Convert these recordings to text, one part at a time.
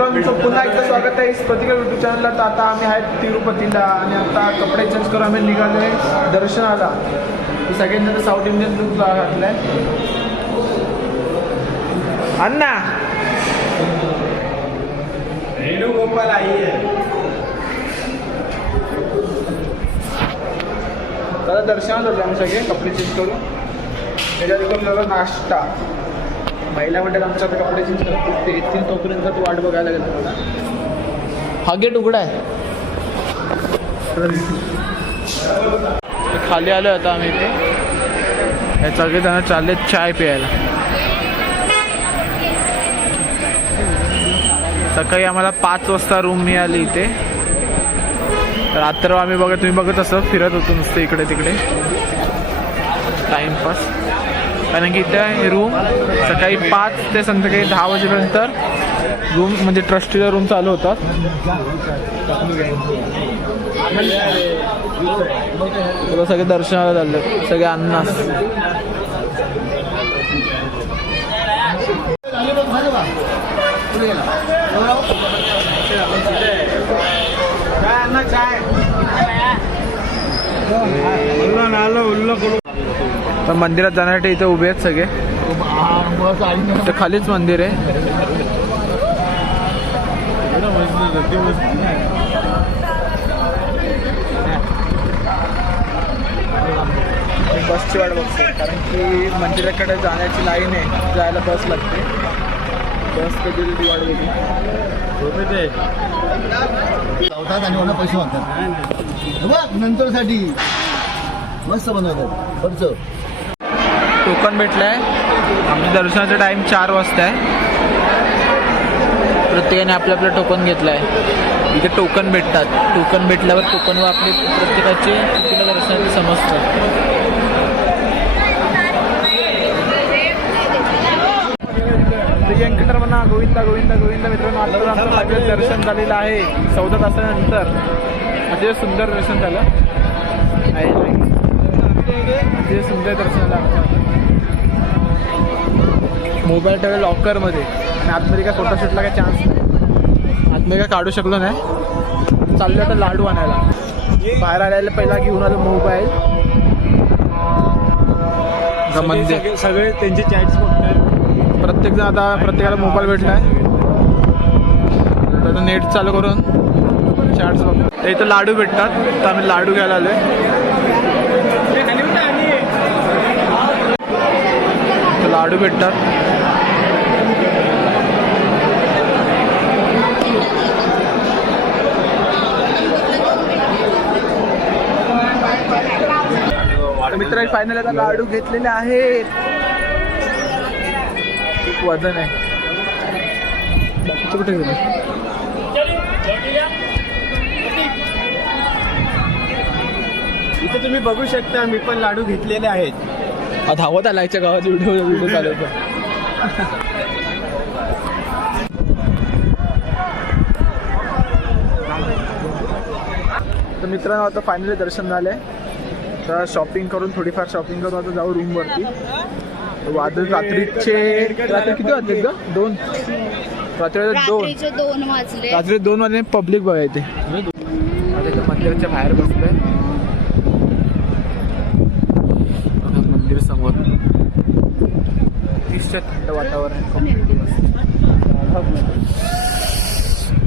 मित्रांचं पुन्हा एकदा स्वागत आहे. प्रतिका युट्यूब चॅनलला तर आता आम्ही आहेत तिरुपतीला आणि आता कपडे चेंज करून आम्ही निघालो आहे दर्शनाला. तर सगळ्यांनी आता साऊथ इंडियन लुक घातलाय. अण्णा! वेणुगोपाल आई आहे. तर दर्शनात होते आम्ही सगळे कपडे चेंज करून त्याच्यात नाश्ता. महिला मंडळ आमच्या आता कपडे चेंज करतील ते येतील तोपर्यंत तू वाट बघायला लागेल हा गेट उघडा आहे. खाली आलो आता आम्ही इथे. हे सगळे जण चालले चाय प्यायला. सकाळी आम्हाला पाच वाजता रूम मिळाली इथे. रात्र आम्ही बघत तुम्ही बघत असं फिरत होतो नुसतं इकडे तिकडे टाइमपास कारण की इथे रूम सकाळी पाच ते संध्याकाळी दहा वाजेपर्यंत रूम म्हणजे ट्रस्टीला रूम चालू होतात. तुला सगळे दर्शनाला चालले. सगळे अन्नास तर मंदिरात जाण्यासाठी इथे उभे आहेत सगळे. इथं खालीच मंदिर आहे. बसची वाट बघतो कारण की मंदिराकडे जाण्याची लाईन आहे जायला बस लागते. बस कधी ती वाट बघू लावतात आणि मला पैसे मागतात. बघ नंतरसाठी. मस्त बनवतात. खर्च टोकन भेटलं आहे आमच्या दर्शनाचा टाईम चार वाजता आहे प्रत्येकाने आपलं आपलं टोकन घेतलं आहे इथे टोकन भेटतात. टोकन भेटल्यावर टोकनवर आपले प्रत्येकाचे चुकीला दर्शनाचे समजतं व्यंकटरमणा गोविंद गोविंदा गोविंदा मित्रांनो आता आमचं दर्शन झालेलं आहे. चौदा तासानंतर. अतिशय सुंदर दर्शन झालं. अतिशय सुंदर दर्शन झालं. मोबाईल ठेवला लॉकरमध्ये. आणि आतमध्ये काय फोटोशूटला काय चान्स नाही. आतमध्ये काय काढू शकलो नाही. चाललो आता लाडू आणायला. बाहेर आल्याला पहिला घेऊन आलो मोबाईल. सगळे- सगळे त्यांचे चॅट्स बघतात प्रत्येक जण आता प्रत्येकाला मोबाईल भेटलाय. तर आता नेट चालू करून चॅट्स बघतो तर इथं लाडू भेटतात. तर आम्ही लाडू घ्यायला आलोय. तर लाडू भेटतात. मित्र फायनल आता लाडू घेतलेले आहेत. खूप वजन आहे. कुठे गेले इथे तुम्ही बघू शकता मी पण लाडू घेतलेले आहेत. हा धावत आला याच्या गावात व्हिडिओ व्हिडिओ चालवतो तर मित्रांनो आता फायनली दर्शन झालंय. तर शॉपिंग करून थोडीफार शॉपिंग करून आता जाऊ रूमवरती वादळ रात्रीचे रात्री किती वाजले ग दोन. रात्री दोन. वाजले. रात्री दोन वाजले पब्लिक बघायचे आता इथं मंदिराच्या बाहेर बसलोय. बघा मंदिर समोर. थंड वातावरण.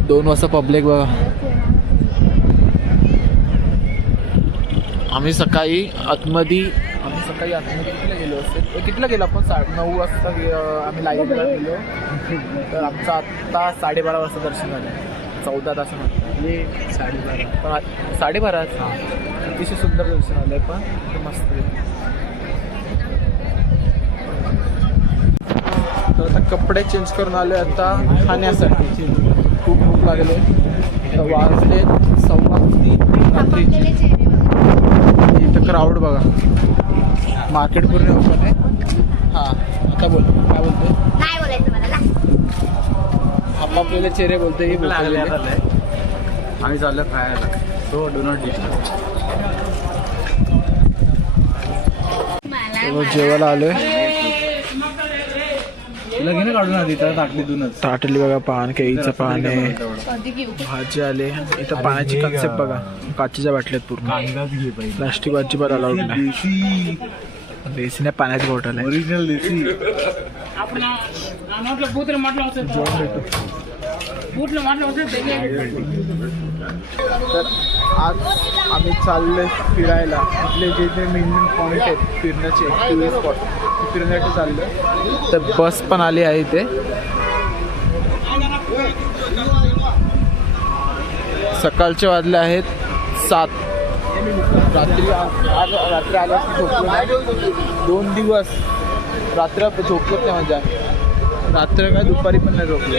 दोन वाजता पब्लिक बघा. आम्ही सकाळी आतमध्ये आम्ही सकाळी आतमध्ये कितीला गेलो असेल? कितीला गेलो आपण? साडे नऊ वाजता आम्ही लाईव्हला गेलो. तर आमचं आत्ता साडेबारा वाजता दर्शन झालं. चौदा तासानंतर साडेबारा. पण साडेबारा अतिशय सुंदर दर्शन आलंय पण ते मस्त आहे. तर आता कपडे चेंज करून आले आता खाण्यासाठी. खूप भूक लागले. तर वाजले सव्वा तीन रात्रीचे आपलेले चेहरे बघा. इथं क्राऊड बघा मार्केट पूर्ण ओपन आहे. हां आता बोल काय बोलतोय? नाही बोलायचं मला. आपापलेले चेहरे बोलतोय हे लागले आम्ही चाललो खायला तो डो नॉट डिस्टर्ब मला तर जेवायला आलोय. लगीन काढून आधी त्या ताटलीतूनच. ताटली बघा पान केळीचं पान आहे. भाजी आले. इथं पाण्याची कन्सेप्ट बघा. काचेच्या बाटल्यात पूर्ण. प्लास्टिक वाची पण अलाउड नाही. देसी. नाही पाण्याची बॉटल आहे ओरिजिनल देशी तर आज आम्ही चाललोय फिरायला. आपले जे जे मेन मेन पॉईंट आहेत फिरण्याचे टुरिस्ट स्पॉट फिरण्यासाठी चाललोय. तर बस पण आली आहे इथे. सकाळचे वाजले आहेत सात रात्री आज रात्री आल्यास झोपलो नाही. दोन दिवस रात्र झोपलो नाही म्हणजे माझ्या रात्र काय दुपारी पण नाही झोपलो.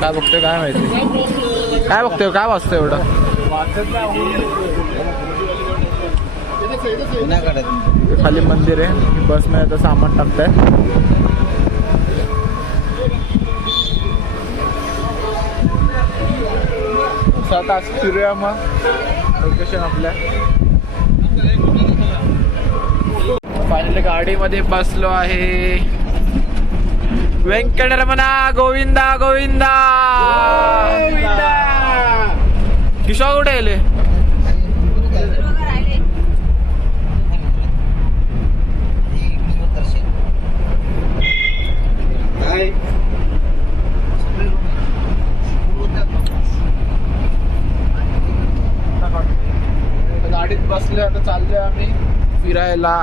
काय बघतोय काय माहिती. काय बघतोय काय वाचतोय एवढं? खाली मंदिर आहे. बसमध्ये आता सामान टाकताय. सात आज फिरूया मग. लोकेशन आपल्या. फायनली गाडीमध्ये बसलो आहे. व्यंकटरमणा गोविंदा. गोविंदा! किशोर कुठे गेले गाडीत बसलोय आता चाललोय आम्ही फिरायला.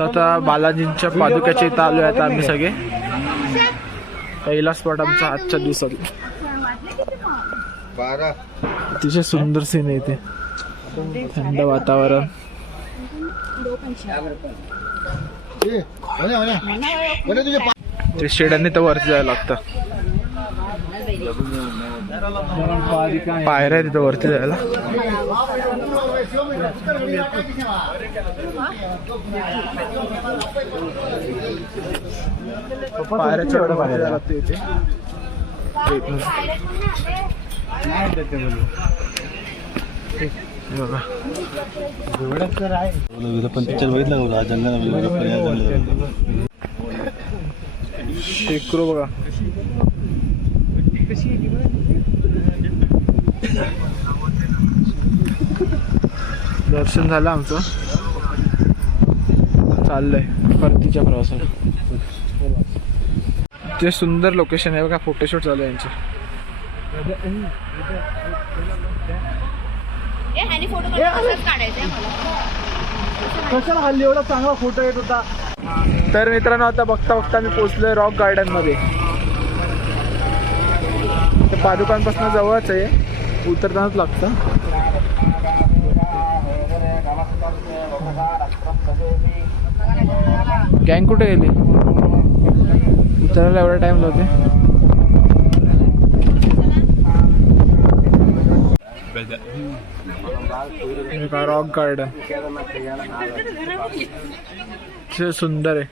आता बालाजींच्या पादुक्याच्या इथं आलोय आता आम्ही सगळे. पहिला स्पॉट आमचा आजच्या दिवसात. अतिशय सुंदर सीन आहे इथे. थंड वातावरण. ते शेडांनी तर वरती जायला लागतं. पायऱ्या आहे तिथं वरती जायला. पायऱ्या वरती जायला लागतं इथे. पण पिक्चर बघितलं का जंगल टेकरो बघा. दर्शन झालं आमचं. चाललंय परतीच्या प्रवासाला. ते सुंदर लोकेशन आहे बघा फोटोशूट चालू आहे यांचे. ए ह्यानी फोटो काढायचा काढायचा मला? कशाला हल्ली एवढा चांगला फोटो येत होता? तर मित्रांनो आता बघता बघता मी पोहोचलोय रॉक गार्डनमध्ये. पादुकांपासून जवळच आहे. उतरतानाच लागतं. गँग कुठे गेली? उतरायला एवढा टाइम लावते. रॉक गार्डन सुंदर आहे.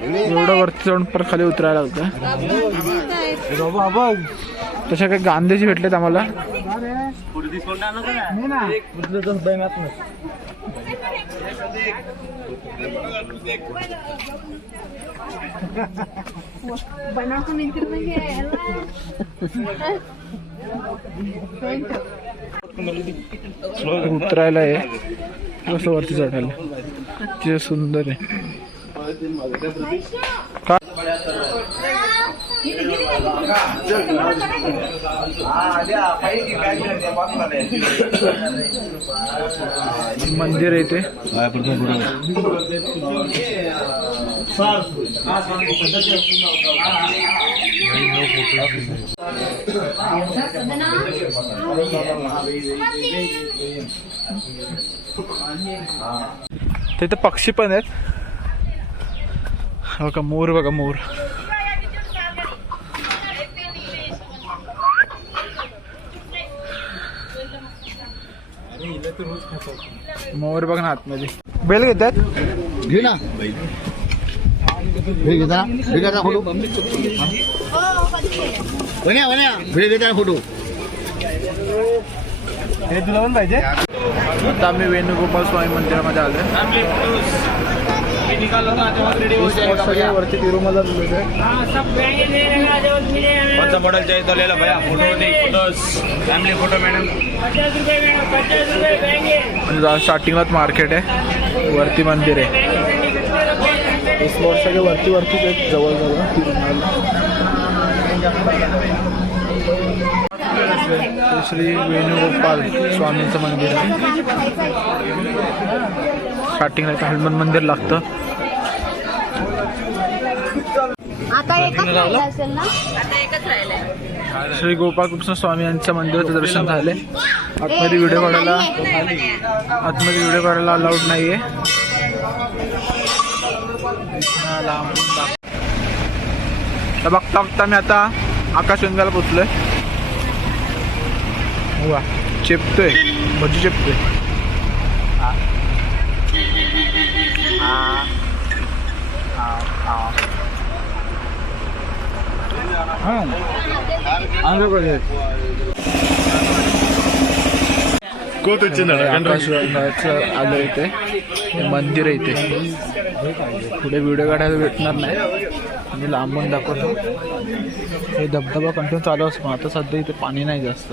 एवढं वरती जाऊन खाली उतरायला होतं. तशा काही गांधीजी भेटलेत आम्हाला. उतरायला आहे. कसं वरती चढायला. ते सुंदर आहे. का? मंदिर आहे ते. तिथे पक्षी पण आहेत. हो का मोर बघा मोर. मोर बघ ना आतमध्ये. बेल घेतात? घे ना. व्हिडिओ घेताना व्हिडिओ घेताना फोटो वन्या वन्या व्हिडिओ घेताना फोटो आता आम्ही वेणुगोपाल स्वामी मंदिरामध्ये आलोय. सगळे वरती तिरुमला मॉडल चाहिए भैया फोटो नहीं फोटोस फैमिली फोटो मैडम स्टार्टिंगलाच मार्केट आहे. वरती मंदिर आहे. हे स्पॉट सगळे वरती वरतीच आहेत जवळ जवळ. तिरुमला हे श्री वेणुगोपाल स्वामींचं मंदिर आहे. स्टार्टिंगला हनुमान मंदिर लागतं. आता एकच राहिलं असेल ना? आता एकच राहिलंय. श्री गोपाळकृष्ण स्वामी यांच्या मंदिराचं दर्शन झाले आतमध्ये व्हिडिओ काढायला आतमध्ये व्हिडिओ काढायला अलाउड नाहीये. तर बघता बघता मी आता आकाशगंगाला पोचलोय. वा. चेपतोय. भजी चेपतोय. आंध्र प्रदेश. आलं इथे. हे मंदिर आहे इथे. पुढे व्हिडिओ काढायला भेटणार नाही. मी लांबून दाखवतो. हे धबधबा कंटिन्यू चालू असतो आता सध्या इथे पाणी नाही जास्त.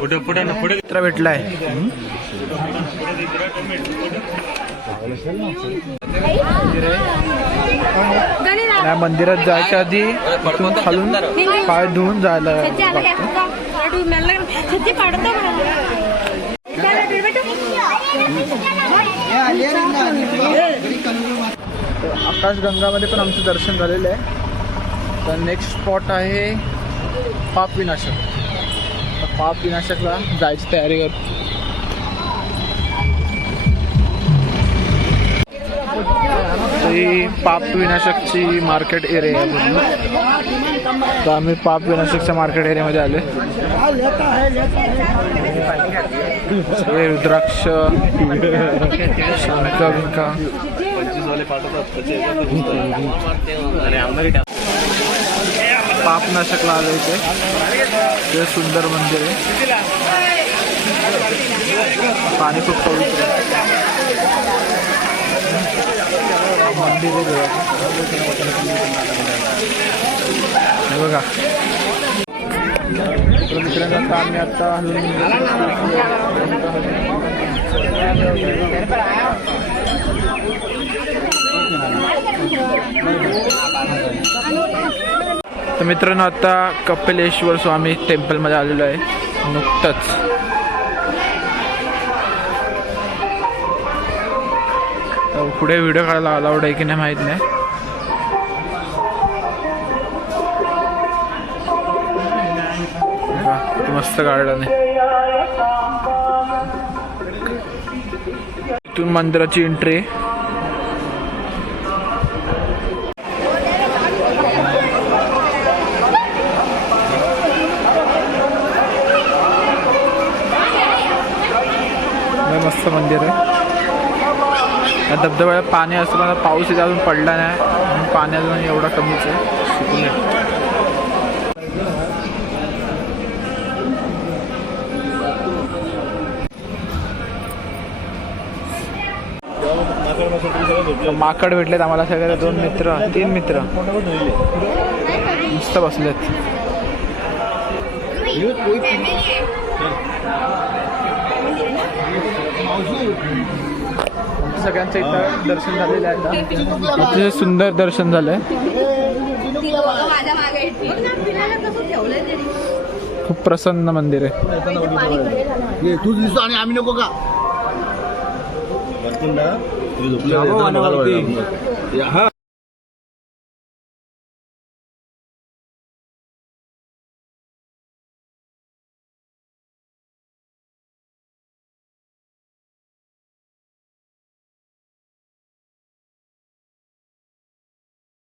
फोटो ना फोटो चित्र भेटलाय. या मंदिरात जायच्या आधी इथून खालून पाय धुवून जायला आकाशगंगामध्ये पण आमचं दर्शन झालेलं आहे. तर नेक्स्ट स्पॉट आहे पाप विनाशक पाप विनाशकला जायची तयारी करतो. ही पाप विनाशकची मार्केट एरिया आहे पूर्ण. तर आम्ही पाप विनाशकच्या मार्केट एरियामध्ये आले सगळे रुद्राक्ष शंका बिंका पापनाशकला आलो इथे. ते सुंदर मंदिर आहे. पाणी खूप पवित्र आहे मंदिर आहे देवाचं. हे बघा. मित्रांनो आता आम्ही आता हलून तर मित्रांनो आता कपिलेश्वर स्वामी टेम्पलमध्ये आलेलो आहे. नुकतंच. पुढे व्हिडिओ काढायला अलाउड आहे की नाही माहीत नाही. मस्त गार्डन आहे इथून मंदिराची एंट्री आहे मस्त मंदिर आहे. या धबधब्याला पाणी असतं मला पाऊस इथे अजून पडला नाही. म्हणून पाणी अजून एवढा कमीच आहे. सुकून माकड भेटलेत आम्हाला सगळे. दोन मित्र तीन मित्र. मस्त बसलेत. आमचं सगळ्यांचं इथं दर्शन झालेलं आहे आता. अतिशय सुंदर दर्शन झालंय. खूप प्रसन्न मंदिर आहे. तूच दिसतो आणि आम्ही नको का? हा.